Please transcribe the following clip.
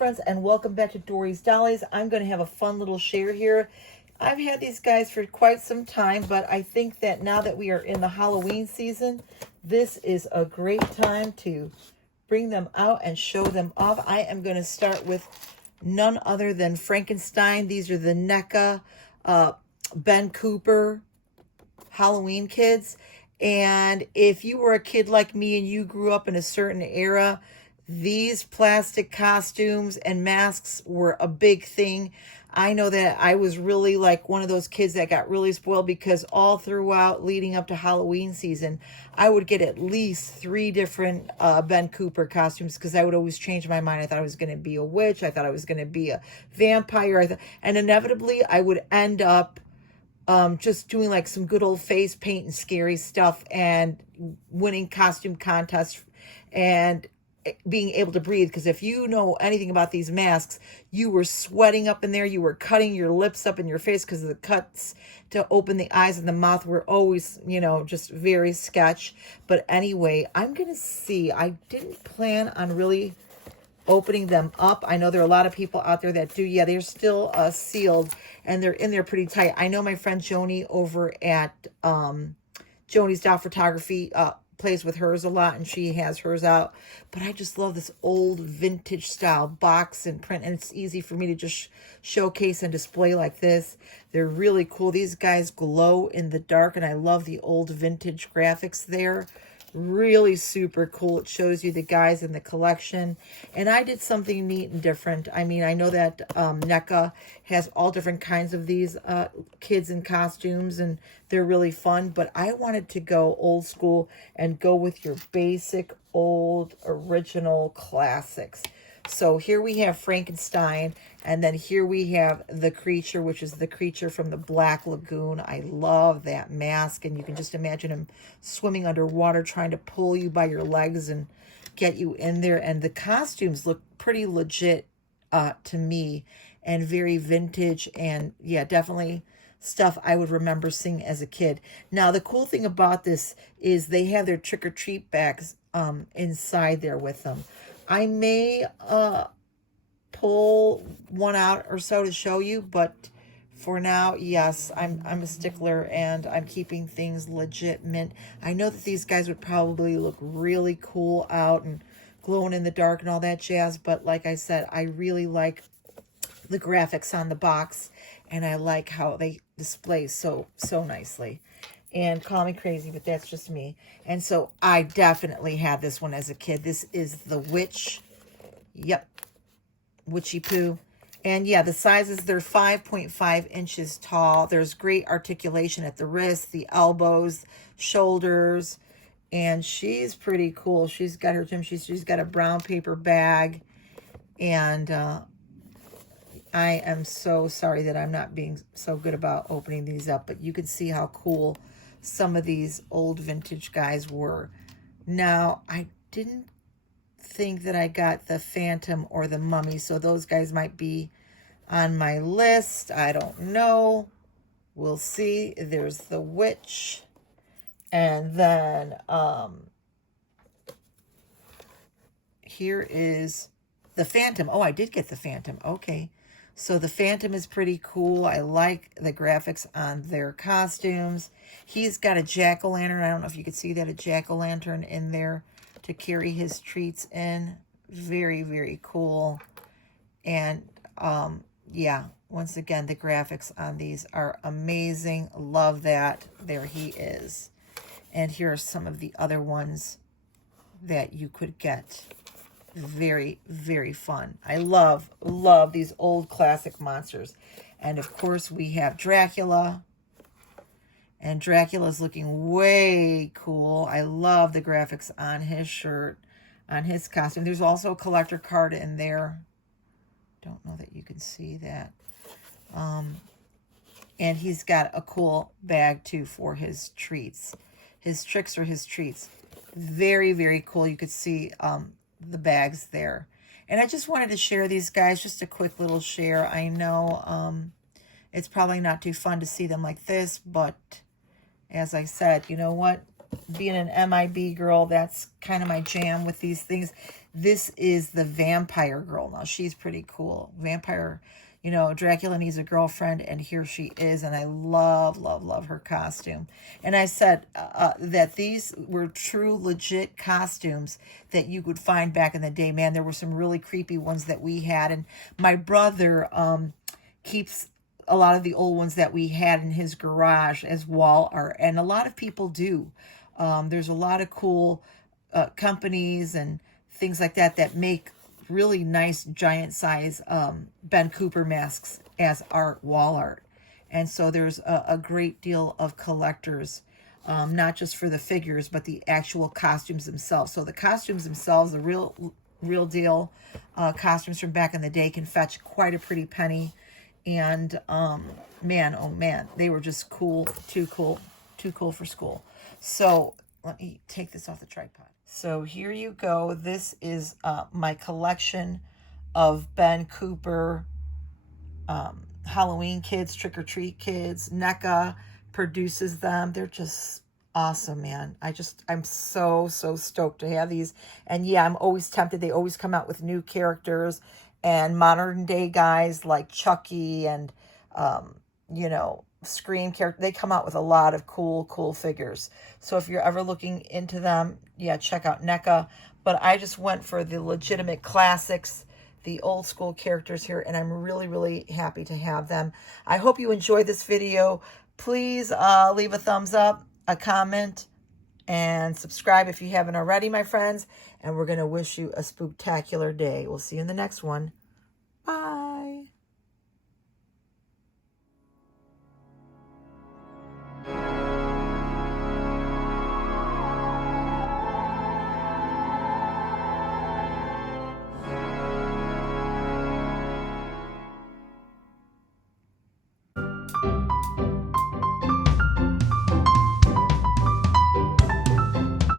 friends, and welcome back to Dory's Dollies. I'm going to have a fun little share here. I've had these guys for quite some time, but I think that now that we are in the Halloween season, this is a great time to bring them out and show them off. I am going to start with none other than Frankenstein. These are the Neca Ben Cooper Halloween kids. And if you were a kid like me and you grew up in a certain era, these plastic costumes and masks were a big thing. I know that I was really like one of those kids that got really spoiled because all throughout leading up to Halloween season, I would get at least 3 different Ben Cooper costumes because I would always change my mind. I thought I was going to be a witch. I thought I was going to be a vampire. And inevitably, I would end up just doing like some good old face paint and scary stuff and winning costume contests and being able to breathe. Because if you know anything about these masks, you were sweating up in there. You were cutting your lips up in your face because the cuts to open the eyes and the mouth were always, just very sketch. But anyway, I'm going to see. I didn't plan on really opening them up. I know there are a lot of people out there that do. Yeah, they're still sealed and they're in there pretty tight. I know my friend Joni over at Joni's Doll Photography plays with hers a lot, and she has hers out. But I just love this old vintage style box and print, and it's easy for me to just showcase and display like this. They're really cool. These guys glow in the dark, and I love the old vintage graphics there. Really super cool. It shows you the guys in the collection. And I did something neat and different. I mean, I know that NECA has all different kinds of these kids in costumes, and they're really fun. But I wanted to go old school and go with your basic old original classics. So here we have Frankenstein, and then here we have the creature, which is the creature from the Black Lagoon. I love that mask, and you can just imagine him swimming underwater, trying to pull you by your legs and get you in there. And the costumes look pretty legit to me, and very vintage, and yeah, definitely stuff I would remember seeing as a kid. Now, the cool thing about this is they have their trick-or-treat bags inside there with them. I may pull one out or so to show you, but for now, yes, I'm a stickler and I'm keeping things legit mint. I know that these guys would probably look really cool out and glowing in the dark and all that jazz, but like I said, I really like the graphics on the box, and I like how they display so nicely. And call me crazy, but that's just me. And so I definitely had this one as a kid. This is the Witch. Yep. Witchy Poo. And yeah, the sizes, they're 5.5 inches tall. There's great articulation at the wrists, the elbows, shoulders. And she's pretty cool. She's got her gym. She's got a brown paper bag. And I am so sorry that I'm not being so good about opening these up. But you can see how cool some of these old vintage guys were. Now, I didn't think that I got the Phantom or the Mummy, so those guys might be on my list. I don't know. We'll see. There's the Witch. And then here is the Phantom. Oh, I did get the Phantom. Okay. So the Phantom is pretty cool. I like the graphics on their costumes. He's got a jack-o'-lantern. I don't know if you could see that, a jack-o'-lantern in there to carry his treats in. Very, very cool. And yeah, once again, the graphics on these are amazing. Love that. There he is. And here are some of the other ones that you could get. Very, very fun. I love these old classic monsters. And of course, we have Dracula. And Dracula's looking way cool. I love the graphics on his shirt, on his costume. There's also a collector card in there. Don't know that you can see that. And he's got a cool bag, too, for his treats. His tricks are his treats. Very, very cool. You could see the bags there. And I just wanted to share these guys, just a quick little share. I know it's probably not too fun to see them like this, but as I said, you know what? Being an MIB girl, that's kind of my jam with these things. This is the vampire girl. Now, she's pretty cool. Vampire, you know, Dracula needs a girlfriend, and here she is. And I love, love, love her costume. And I said that these were true, legit costumes that you could find back in the day. Man, there were some really creepy ones that we had. And my brother keeps a lot of the old ones that we had in his garage as wall art. And a lot of people do. There's a lot of cool companies and things like that that make really nice giant size Ben Cooper masks as art, wall art. And so there's a great deal of collectors, not just for the figures, but the actual costumes themselves. So the costumes themselves, the real deal costumes from back in the day can fetch quite a pretty penny. And man, oh man, they were just cool, too cool for school. So let me take this off the tripod. So here you go. This is my collection of Ben Cooper Halloween kids, trick-or-treat kids. Neca produces them. They're just awesome, man. I'm so stoked to have these. And yeah, I'm always tempted. They always come out with new characters and modern day guys like Chucky and, you know, Scream character. They come out with a lot of cool figures. So if you're ever looking into them, yeah, check out Neca. But I just went for the legitimate classics, the old school characters here, and I'm really happy to have them. I hope you enjoyed this video. Please leave a thumbs up, a comment, and subscribe if you haven't already, my friends. And we're going to wish you a spooktacular day. We'll see you in the next one. Bye.